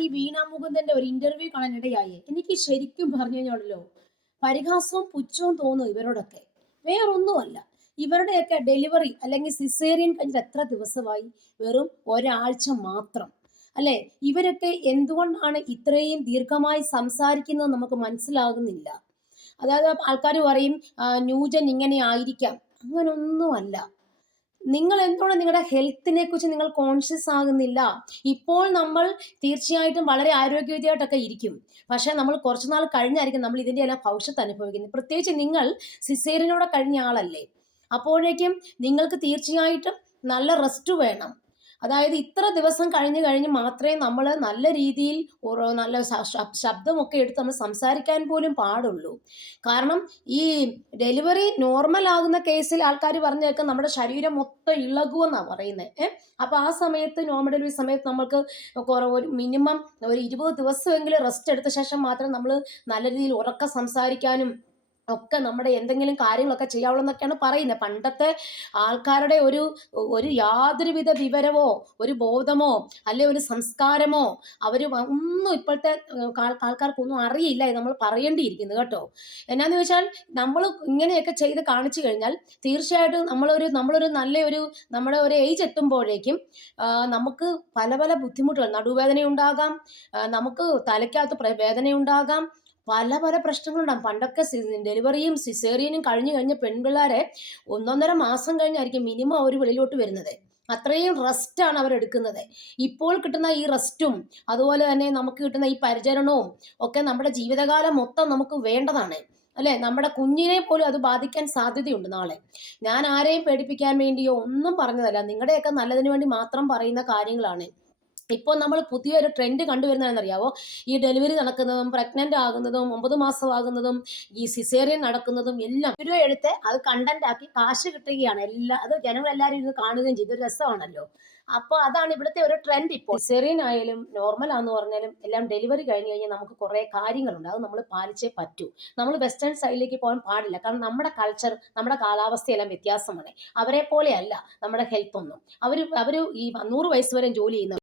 ഈ വീണ മുകുന്ദന്റെ ഒരു ഇന്റർവ്യൂ കാണാൻ ഇടയായി. എനിക്ക് ശരിക്കും പറഞ്ഞു കഴിഞ്ഞാണല്ലോ പരിഹാസവും പുച്ഛവും തോന്നും ഇവരോടൊക്കെ. വേറൊന്നുമല്ല. ഇവരുടെയൊക്കെ ഡെലിവറി അല്ലെങ്കിൽ സിസേറിയൻ കഴിഞ്ഞിട്ട് എത്ര ദിവസമായി? വെറും ഒരാഴ്ച മാത്രം. അല്ലെ? ഇവരൊക്കെ എന്തുകൊണ്ടാണ് ഇത്രയും ദീർഘമായി സംസാരിക്കുന്നത് നമുക്ക് മനസ്സിലാകുന്നില്ല. അതായത് ആൾക്കാർ പറയും "ആ, ന്യൂജൻ ഇങ്ങനെ ആയിരിക്കാം. അങ്ങനൊന്നുമല്ല. നിങ്ങൾ എന്തുകൊണ്ട് നിങ്ങളുടെ ഹെൽത്തിനെ കുറിച്ച് നിങ്ങൾ കോൺഷ്യസ് ആകുന്നില്ല? ഇപ്പോൾ നമ്മൾ തീർച്ചയായിട്ടും വളരെ ആരോഗ്യവതിയായിട്ടൊക്കെ ഇരിക്കും. പക്ഷേ നമ്മൾ കുറച്ചുനാൾ കഴിഞ്ഞായിരിക്കും നമ്മൾ ഇതിന്റെ എല്ലാം ഭവിഷ്യത്ത് അനുഭവിക്കുന്നത്. പ്രത്യേകിച്ച് നിങ്ങൾ സിസേറിനോടെ കഴിഞ്ഞ ആളല്ലേ. അപ്പോഴേക്കും നിങ്ങൾക്ക് തീർച്ചയായിട്ടും നല്ല റെസ്റ്റ് വേണം. അതായത് ഇത്ര ദിവസം കഴിഞ്ഞ് കഴിഞ്ഞ് മാത്രമേ നമ്മൾ നല്ല രീതിയിൽ നല്ല ശബ്ദമൊക്കെ എടുത്ത് നമ്മൾ സംസാരിക്കാൻ പോലും പാടുള്ളൂ. കാരണം ഈ ഡെലിവറി നോർമൽ ആകുന്ന കേസിൽ ആൾക്കാർ പറഞ്ഞേക്കാം നമ്മുടെ ശരീരം മൊത്തം ഇളകുമെന്നാണ് പറയുന്നത് ഏഹ് അപ്പോൾ ആ സമയത്ത് നോർമൽ ഡെലിവറി സമയത്ത് നമ്മൾക്ക് കുറവ് ഒരു മിനിമം ഒരു ഇരുപത് ദിവസമെങ്കിലും റെസ്റ്റ് എടുത്ത ശേഷം മാത്രം നമ്മൾ നല്ല രീതിയിൽ ഉറക്കം സംസാരിക്കാനും ഒക്കെ നമ്മുടെ എന്തെങ്കിലും കാര്യങ്ങളൊക്കെ ചെയ്യാവുള്ളൂ എന്നൊക്കെയാണ് പറയുന്നത് പണ്ടത്തെ ആൾക്കാരുടെ ഒരു ഒരു യാതൊരുവിധ വിവരമോ ഒരു ബോധമോ അല്ലെ ഒരു സംസ്കാരമോ അവർ ഒന്നും ഇപ്പോഴത്തെ ആൾക്കാർക്കൊന്നും അറിയില്ല നമ്മൾ പറയേണ്ടിയിരിക്കുന്നു കേട്ടോ. എന്നാന്ന് വെച്ചാൽ നമ്മൾ ഇങ്ങനെയൊക്കെ ചെയ്ത് കാണിച്ചു കഴിഞ്ഞാൽ തീർച്ചയായിട്ടും നമ്മളൊരു നമ്മളൊരു നല്ലൊരു നമ്മുടെ ഒരു ഏജ് എത്തുമ്പോഴേക്കും നമുക്ക് പല പല ബുദ്ധിമുട്ടുകൾ നടുവേദന ഉണ്ടാകാം നമുക്ക് തലയ്ക്കകത്ത് വേദന ഉണ്ടാകാം പല പല പ്രശ്നങ്ങളുണ്ടാകും. പണ്ടൊക്കെ ഡെലിവറിയും സിസേറിയനും കഴിഞ്ഞു കഴിഞ്ഞ പെൺപിള്ളേരെ ഒന്നൊന്നര മാസം കഴിഞ്ഞായിരിക്കും മിനിമം അവർ വെളിയിലോട്ട് വരുന്നത്. അത്രയും റെസ്റ്റാണ് അവരെടുക്കുന്നത് ഇപ്പോൾ കിട്ടുന്ന ഈ റെസ്റ്റും അതുപോലെ തന്നെ നമുക്ക് കിട്ടുന്ന ഈ പരിചരണവും ഒക്കെ നമ്മുടെ ജീവിതകാലം മൊത്തം നമുക്ക് വേണ്ടതാണ്. അല്ലെ? നമ്മുടെ കുഞ്ഞിനെ പോലും അത് ബാധിക്കാൻ സാധ്യതയുണ്ട് നാളെ. ഞാൻ ആരെയും പേടിപ്പിക്കാൻ വേണ്ടിയോ ഒന്നും പറഞ്ഞതല്ല. നിങ്ങളുടെയൊക്കെ നല്ലതിന് വേണ്ടി മാത്രം പറയുന്ന കാര്യങ്ങളാണ്. ഇപ്പോൾ നമ്മൾ പുതിയൊരു ട്രെൻഡ് കണ്ടുവരുന്നതെന്നറിയാവോ? ഈ ഡെലിവറി നടക്കുന്നതും പ്രഗ്നന്റ് ആകുന്നതും ഒമ്പത് മാസമാകുന്നതും ഈ സിസേറിയൻ നടക്കുന്നതും എല്ലാം. ഒരു എടുത്ത് അത് കണ്ടന്റ് ആക്കി കാശ് കിട്ടുകയാണ്. എല്ലാ അത് ജനങ്ങളെല്ലാവരും ഇരുന്ന് കാണുകയും ചെയ്തു. ഒരു രസമാണല്ലോ. അപ്പോൾ അതാണ് ഇവിടുത്തെ ഒരു ട്രെൻഡ് ഇപ്പോൾ. സിസേറിയൻ ആയാലും നോർമൽ ആണെന്ന് പറഞ്ഞാലും എല്ലാം ഡെലിവറി കഴിഞ്ഞ് കഴിഞ്ഞാൽ നമുക്ക് കുറേ കാര്യങ്ങളുണ്ട്. അത് നമ്മൾ പാലിച്ചേ പറ്റൂ. നമ്മൾ വെസ്റ്റേൺ സൈഡിലേക്ക് പോകാൻ പാടില്ല. കാരണം നമ്മുടെ കൾച്ചർ നമ്മുടെ കാലാവസ്ഥയെല്ലാം വ്യത്യാസമാണ്. അവരെ പോലെയല്ല നമ്മുടെ ഹെൽത്ത് ഒന്നും. അവർ അവർ ഈ നൂറ് വയസ്സ് വരെ ജോലി ചെയ്യുന്ന